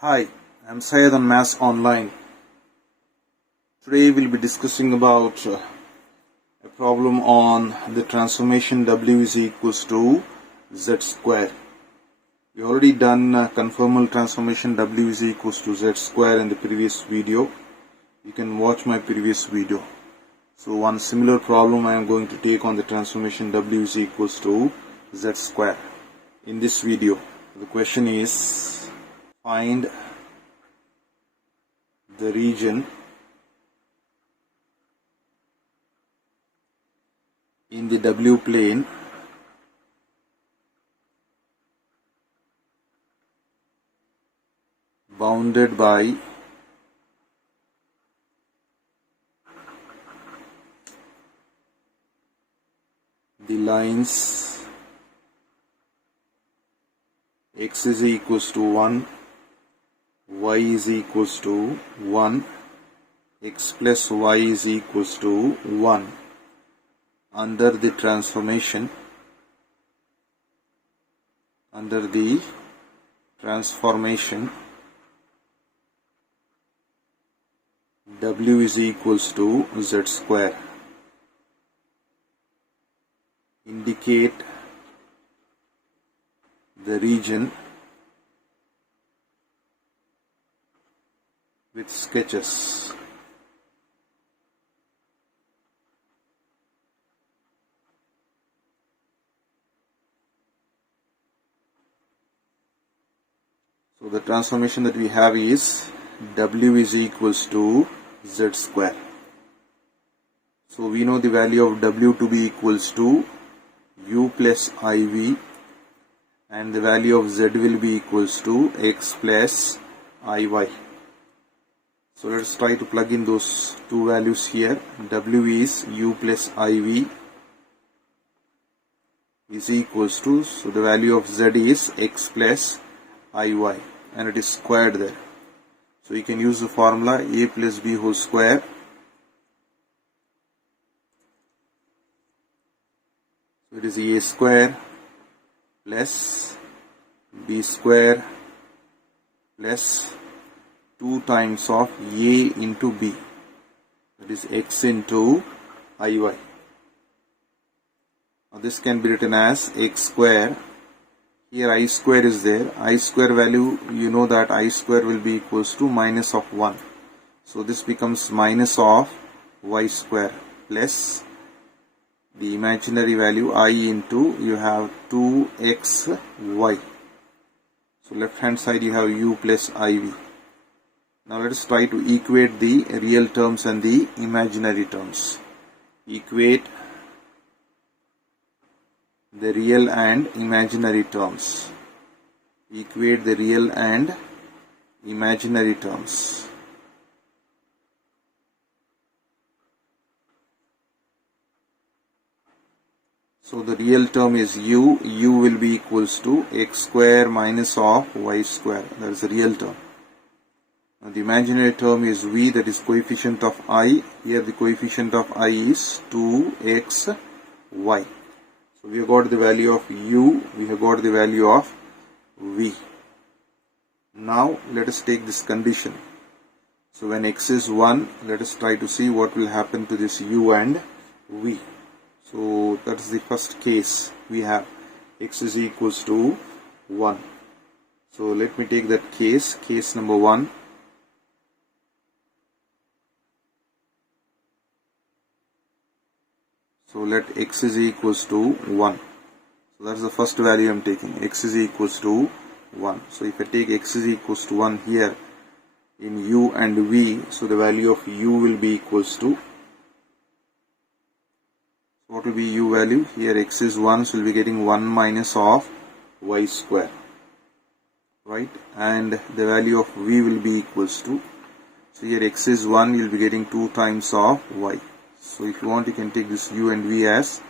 Hi, I'm Syed on Maths Online. Today we'll be discussing about a problem on the transformation W is equals to Z square. We already done conformal transformation W is equals to Z square in the previous video. You can watch my previous video. So one similar problem I am going to take on the transformation W is equals to Z square. In this video, the question is find the region in the W plane bounded by the lines x is equals to 1, y is equals to 1, x plus y is equals to 1 under the transformation W is equals to Z square. Indicate the region with sketches. So the transformation that we have is W is equals to Z square. So we know the value of W to be equals to U plus IV, and the value of Z will be equals to X plus IY. So let's try to plug in those two values here. W is U plus IV is equals to, so the value of Z is X plus IY, and it is squared there. So you can use the formula A plus B whole square. So it is A square plus B square plus 2 times of A into B, that is X into IY. Now this can be written as X square. Here I square is there. I square value, you know that I square will be equals to minus of 1. So this becomes minus of y square plus the imaginary value I into, you have 2xy. So left hand side you have u plus iv. Now let us try to equate the real terms and the imaginary terms. Equate the real and imaginary terms. Equate the real and imaginary terms. So the real term is u. U will be equals to x square minus of y square. That is the real term. Now the imaginary term is v, that is coefficient of I. Here the coefficient of I is 2xy. So we have got the value of u, we have got the value of v. Now let us take this condition. So when x is 1, let us try to see what will happen to this u and v. So that is the first case we have. X is equals to 1. So let me take that case number 1. So let x is equals to 1. So that's the first value I am taking. X is equals to 1. So if I take x is equals to 1 here in u and v, so the value of u will be equals to, what will be u value? Here x is 1, so we will be getting 1 minus of y square, right? And the value of v will be equals to, so here x is 1, you will be getting 2 times of y. So if you want, you can take this u and v as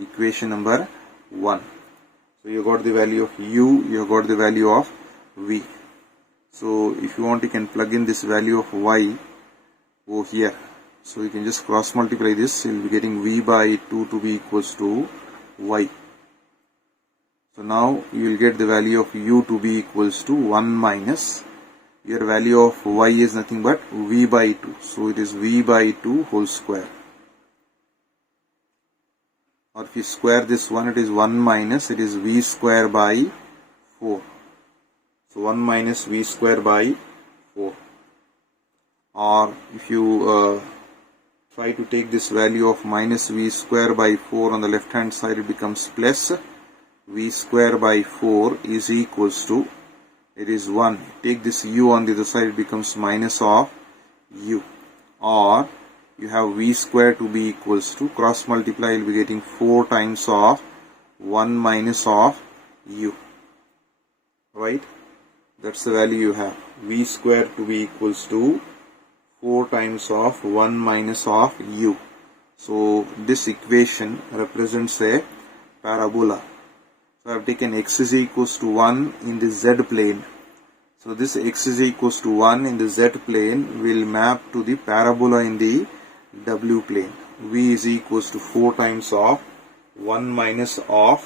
equation number 1. So you got the value of u, you got the value of v. So if you want, you can plug in this value of y over here. So you can just cross multiply this, you will be getting v by 2 to be equals to y. So now you will get the value of u to be equals to 1 minus Your value of y is nothing but v by 2. So it is v by 2 whole square. Or if you square this one, it is 1 minus, it is v square by 4. So 1 minus v square by 4. Or if you try to take this value of minus v square by 4 on the left hand side, it becomes plus v square by 4 is equals to, it is 1. Take this u on the other side, it becomes minus of u. Or you have v square to be equals to, cross multiply, you will be getting 4 times of 1 minus of u. Right? That's the value you have. V square to be equals to 4 times of 1 minus of u. So this equation represents a parabola. So I have taken x is equals to 1 in the z plane. So this x is equals to 1 in the z plane will map to the parabola in the w plane. V is equals to 4 times of 1 minus of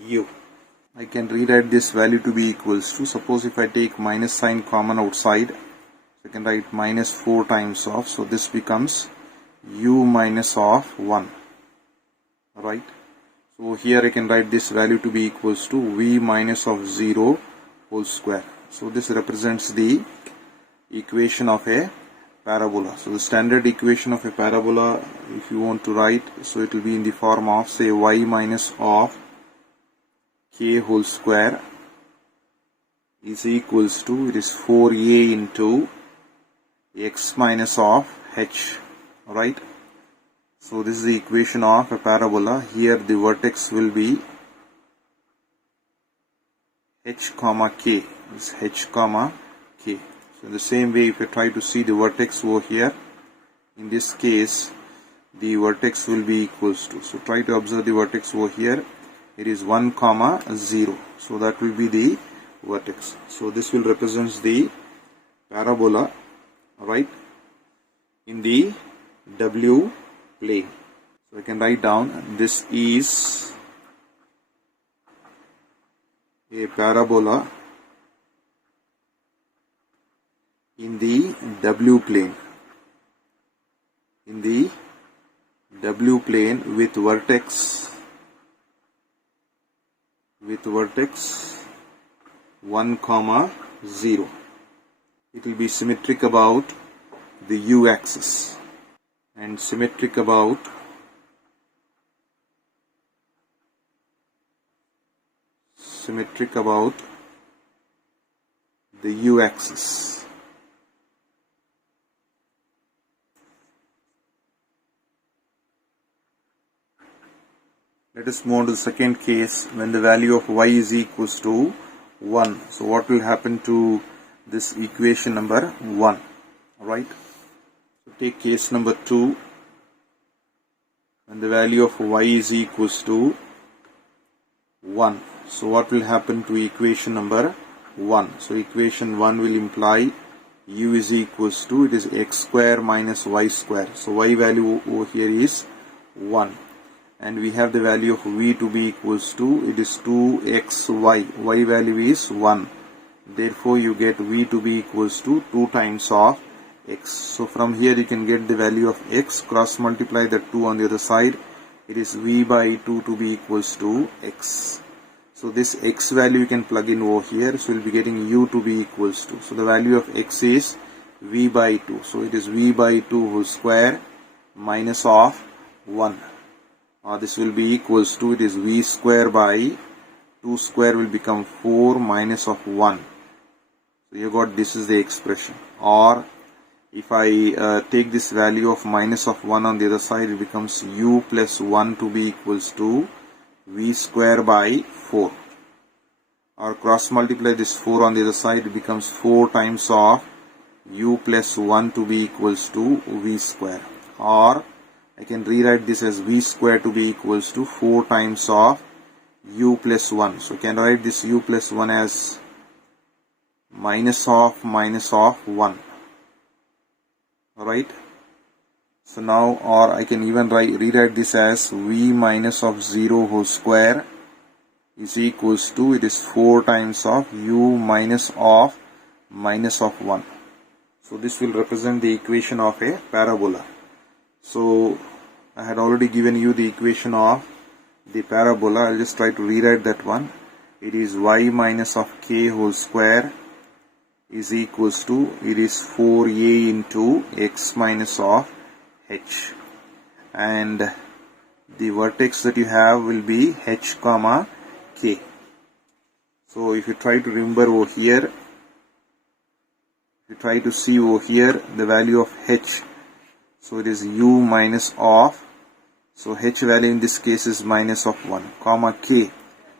u. I can rewrite this value to be equals to, suppose if I take minus sign common outside, I can write minus 4 times of, so this becomes u minus of 1. Right? So here I can write this value to be equals to v minus of 0 whole square. So this represents the equation of a parabola. So the standard equation of a parabola, if you want to write, so it will be in the form of, say, y minus of k whole square is equals to, it is 4a into x minus of h. Right? So this is the equation of a parabola. Here the vertex will be h comma k. This h comma k. So in the same way, if you try to see the vertex over here, in this case the vertex will be equals to, so try to observe the vertex over here, it is 1 comma 0. So that will be the vertex. So this will represent the parabola, right, in the w plane. So I can write down, this is a parabola in the w plane. In the w plane with vertex 1 comma 0. It will be symmetric about the u axis and symmetric about the u axis. Let us move on to the second case when the value of y is equals to 1. So what will happen to this equation number 1? Alright. So take case number 2 when the value of y is equals to 1. So what will happen to equation number 1? So equation 1 will imply u is equals to, it is x square minus y square. So y value over here is 1. And we have the value of v to be equals to, it is 2xy. Y value is 1. Therefore you get v to be equals to 2 times of x. So from here you can get the value of x, cross multiply the 2 on the other side, it is v by 2 to be equals to x. So this x value you can plug in over here, so we'll be getting u to be equals to, so the value of x is v by 2. So it is v by 2 whole square minus of 1. This will be equals to, it is v square by 2 square will become 4 minus of 1. So you got, this is the expression. Or if I take this value of minus of 1 on the other side, it becomes u plus 1 to be equals to v square by 4. Or cross multiply this 4 on the other side, it becomes 4 times of u plus 1 to be equals to v square. Or I can rewrite this as v square to be equals to 4 times of u plus 1. So I can write this u plus 1 as minus of 1. Alright. So now, or I can even rewrite this as v minus of 0 whole square is equals to, it is 4 times of u minus of minus of 1. So this will represent the equation of a parabola. So I had already given you the equation of the parabola. I'll just try to rewrite that one. It is y minus of k whole square is equals to, it is 4a into x minus of h, and the vertex that you have will be h comma k. So if you try to remember over here, if you try to see over here the value of h, so it is u minus of, so h value in this case is minus of 1, comma k.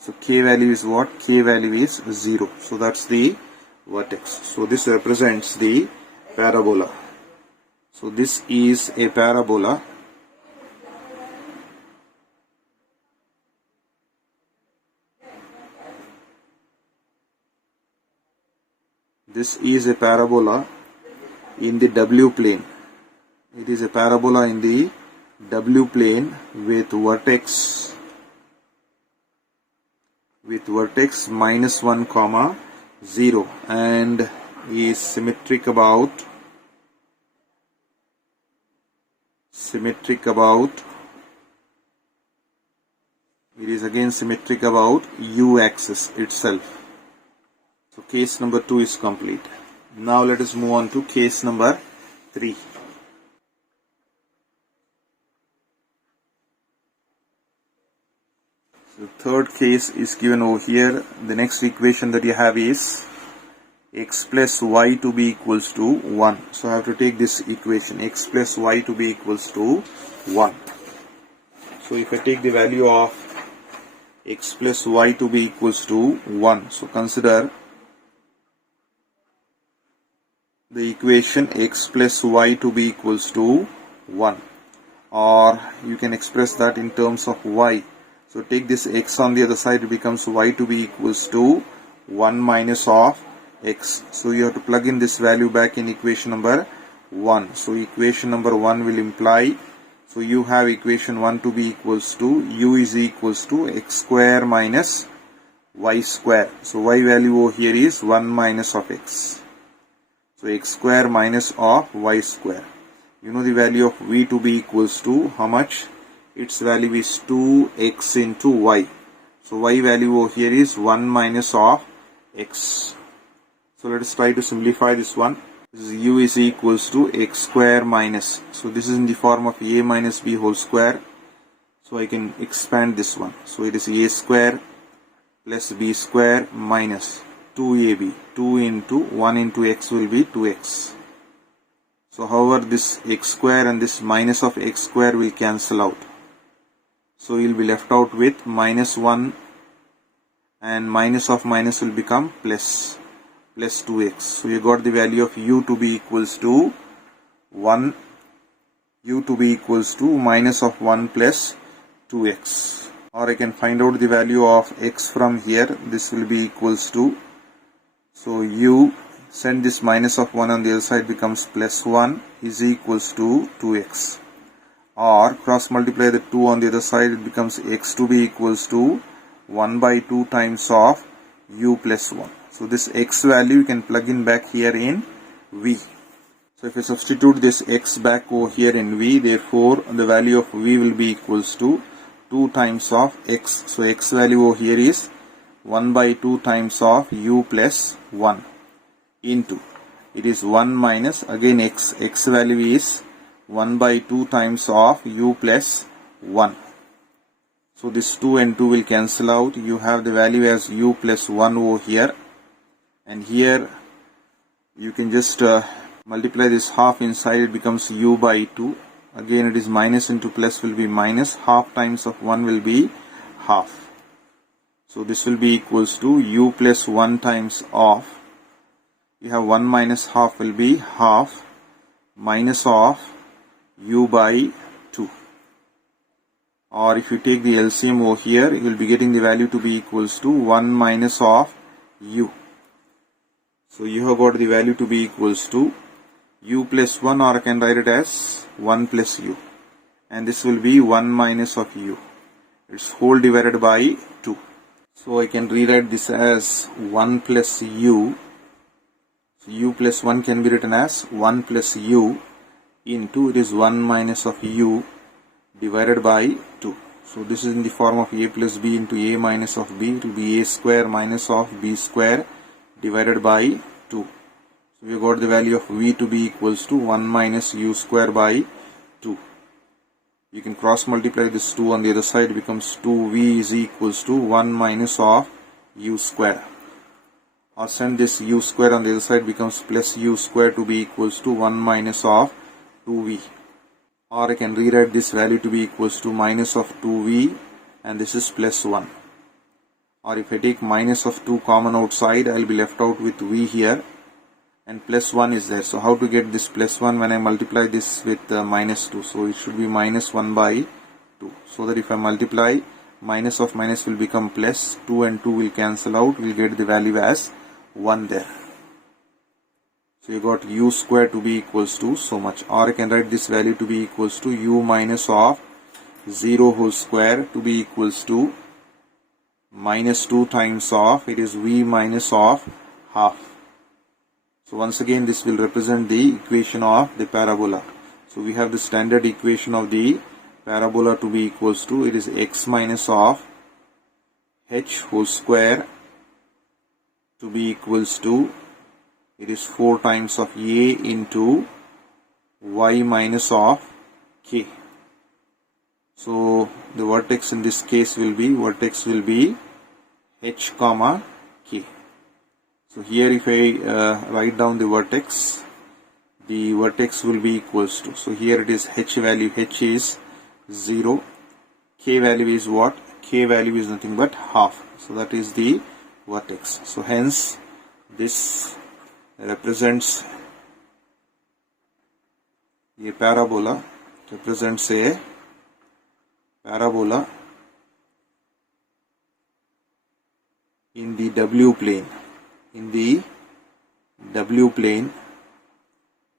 So k value is what? K value is 0. So that's the vertex. So this represents the parabola. So this is a parabola. This is a parabola in the W plane. It is a parabola in the W plane with vertex minus 1 comma 0, and is symmetric about it is again symmetric about u axis itself. So case number 2 is complete. Now let us move on to case number 3. The third case is given over here. The next equation that you have is x plus y to be equals to 1. So I have to take this equation, x plus y to be equals to 1. So if I take the value of x plus y to be equals to 1, so consider the equation x plus y to be equals to 1, or you can express that in terms of y. So take this x on the other side, it becomes y to be equals to 1 minus of x. So you have to plug in this value back in equation number 1. So equation number 1 will imply, so you have equation 1 to be equals to u is equals to x square minus y square. So y value over here is 1 minus of x. So x square minus of y square. You know the value of v to be equals to how much? Its value is 2x into y. So y value over here is 1 minus of x. So let us try to simplify this one. This is u is equals to x square minus. So this is in the form of a minus b whole square. So I can expand this one. So it is a square plus b square minus 2ab. 2 into 1 into x will be 2x. So however this x square and this minus of x square will cancel out. So you will be left out with minus 1, and minus of minus will become plus 2x. So you got the value of u to be equals to 1, u to be equals to minus of 1 plus 2x. Or I can find out the value of x from here. This will be equals to, so u, send this minus of 1 on the other side, becomes plus 1 is equals to 2x. Or cross multiply the 2 on the other side, it becomes x to be equals to 1 by 2 times of u plus 1. So this x value you can plug in back here in v. So if I substitute this x back over here in v, therefore the value of v will be equals to 2 times of x. So x value over here is 1 by 2 times of u plus 1 into, it is 1 minus, again x value is 1 by 2 times of u plus 1. So this 2 and 2 will cancel out. You have the value as u plus 1 over here, and here you can just multiply this half inside, it becomes u by 2. Again it is minus into plus will be minus, half times of 1 will be half. So this will be equals to u plus 1 times of, you have 1 minus half will be half minus of u by 2. Or if you take the LCM over here, you will be getting the value to be equals to 1 minus of u. So you have got the value to be equals to u plus 1, or I can write it as 1 plus u. And this will be 1 minus of u. It's whole divided by 2. So I can rewrite this as 1 plus u. u plus 1 can be written as 1 plus u into, it is 1 minus of u divided by 2. So this is in the form of a plus b into a minus of b. It will be a square minus of b square divided by 2. So we got the value of v to be equals to 1 minus u square by 2. You can cross multiply this 2 on the other side, it becomes 2v is equals to 1 minus of u square. Or send this u square on the other side, becomes plus u square to be equals to 1 minus of 2v. Or I can rewrite this value to be equals to minus of 2v and this is plus 1. Or if I take minus of 2 common outside, I will be left out with v here and plus 1 is there. So how to get this plus 1 when I multiply this with minus 2? So it should be minus 1 by 2. So that if I multiply, minus of minus will become plus, 2 and 2 will cancel out, we will get the value as 1 there. So you got u square to be equals to so much. Or I can write this value to be equals to u minus of 0 whole square to be equals to minus 2 times of, it is v minus of half. So once again this will represent the equation of the parabola. So we have the standard equation of the parabola to be equals to, it is x minus of h whole square to be equals to, it is 4 times of a into y minus of k. So the vertex in this case will be, h comma k. So here if I write down the vertex will be equals to, so here it is h value, h is 0, k value is what? K value is nothing but half. So that is the vertex. So hence this represents a parabola, in the w plane,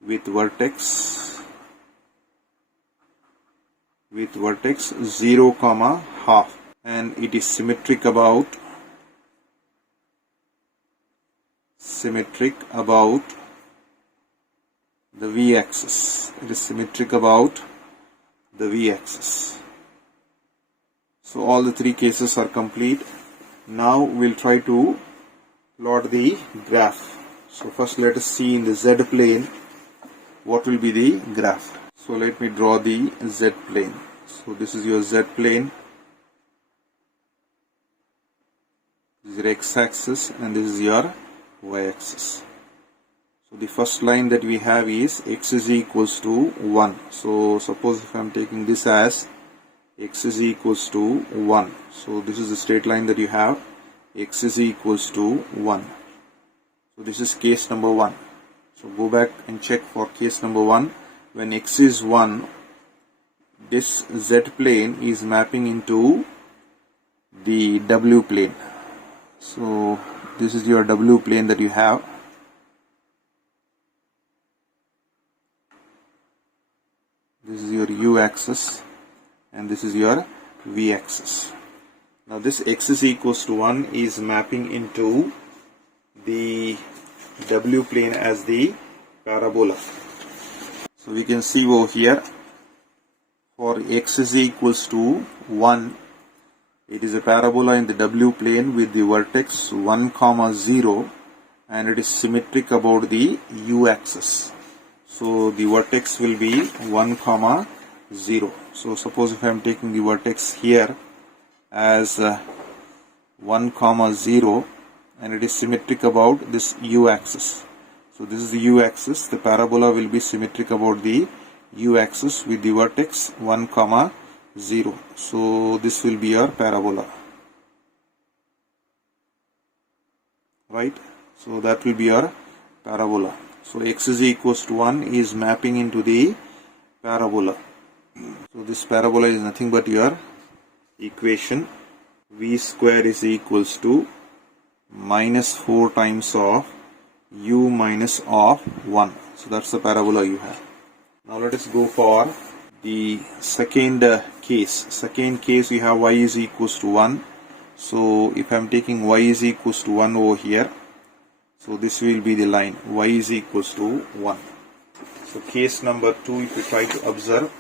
with vertex 0 comma half, and it is symmetric about the v-axis. It is symmetric about the v-axis. So all the three cases are complete. Now we'll try to plot the graph. So first let us see in the z plane what will be the graph. So let me draw the z plane. So this is your z plane. This is your x-axis and this is your y-axis. So the first line that we have is x is equals to 1. So suppose if I am taking this as x is equals to 1. So this is the straight line that you have, x is equals to 1. So this is case number 1. So go back and check for case number 1. When x is 1, this z plane is mapping into the w plane. So this is your w plane that you have. This is your u-axis and this is your v-axis. Now this x is equals to 1 is mapping into the w plane as the parabola. So we can see over here, for x is equals to 1, it is a parabola in the w plane with the vertex 1 comma 0 and it is symmetric about the u-axis. So the vertex will be 1 comma 0. So suppose if I am taking the vertex here as 1 comma 0 and it is symmetric about this u-axis. So this is the u-axis. The parabola will be symmetric about the u-axis with the vertex 1 comma 0. So this will be your parabola. Right? So that will be your parabola. So x is equals to 1 is mapping into the parabola. So this parabola is nothing but your equation. V square is equals to minus 4 times of u minus of 1. So that's the parabola you have. Now let us go for the second case. Second case we have y is equals to 1. So if I am taking y is equals to 1 over here, So this will be the line y is equals to 1. So case number 2, if you try to observe,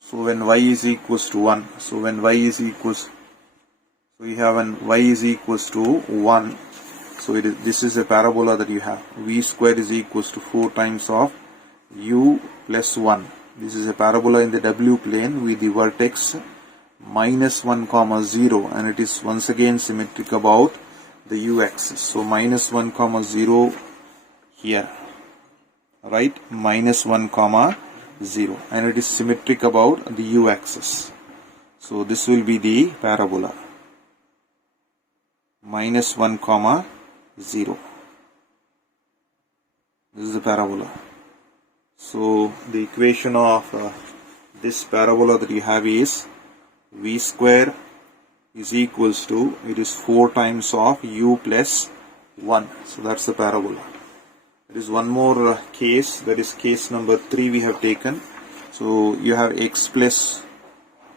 so when y is equals to 1, so when y is equals, so you have when y is equals to 1, so this is a parabola that you have. V square is equals to 4 times of u plus 1. This is a parabola in the w plane with the vertex minus 1 comma 0, and it is once again symmetric about the u axis. So minus 1 comma 0 here, right, minus 1 comma 0, and it is symmetric about the u axis. So this will be the parabola, minus 1 comma 0. This is the parabola. So the equation of this parabola that you have is v square is equals to, it is 4 times of u plus 1. So that's the parabola. There is one more case, that is case number 3 we have taken. So you have x plus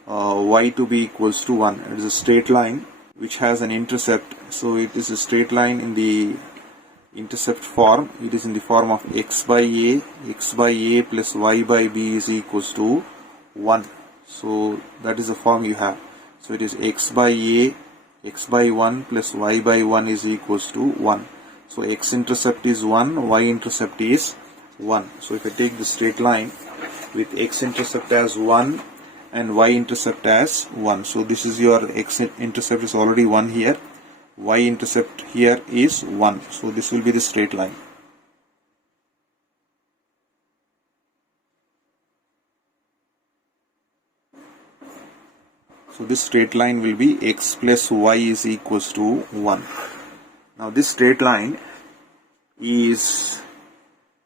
y to be equals to 1. It is a straight line which has an intercept. So it is a straight line in the intercept form. It is in the form of x by a plus y by b is equals to 1. So that is the form you have. So it is x by a, x by 1 plus y by 1 is equals to 1. So x intercept is 1, y intercept is 1. So if I take the straight line with x intercept as 1 and y intercept as 1. So this is your x intercept is already 1 here. Y intercept here is 1. So this will be the straight line. So this straight line will be x plus y is equals to 1. Now this straight line is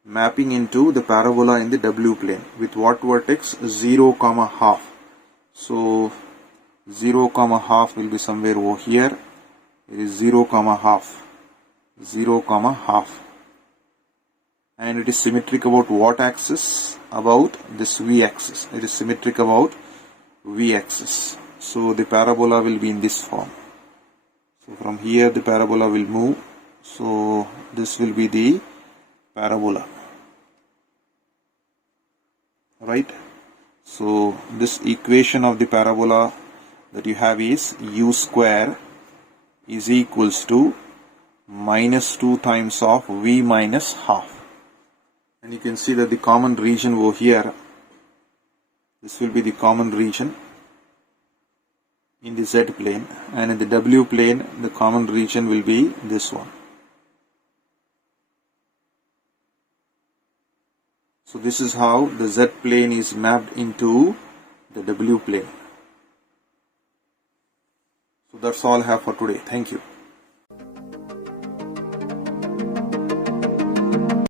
mapping into the parabola in the w plane with what vertex? 0 comma half. So 0 comma half will be somewhere over here. It is 0 comma half, 0 comma half, and it is symmetric about what axis? About this v axis. It is symmetric about v axis. So the parabola will be in this form. So from here the parabola will move. So this will be the parabola, right? So this equation of the parabola that you have is u square is equals to minus 2 times of v minus half. And you can see that the common region over here, this will be the common region in the z plane, and in the w plane the common region will be this one. So this is how the z plane is mapped into the w plane. So that's all I have for today. Thank you.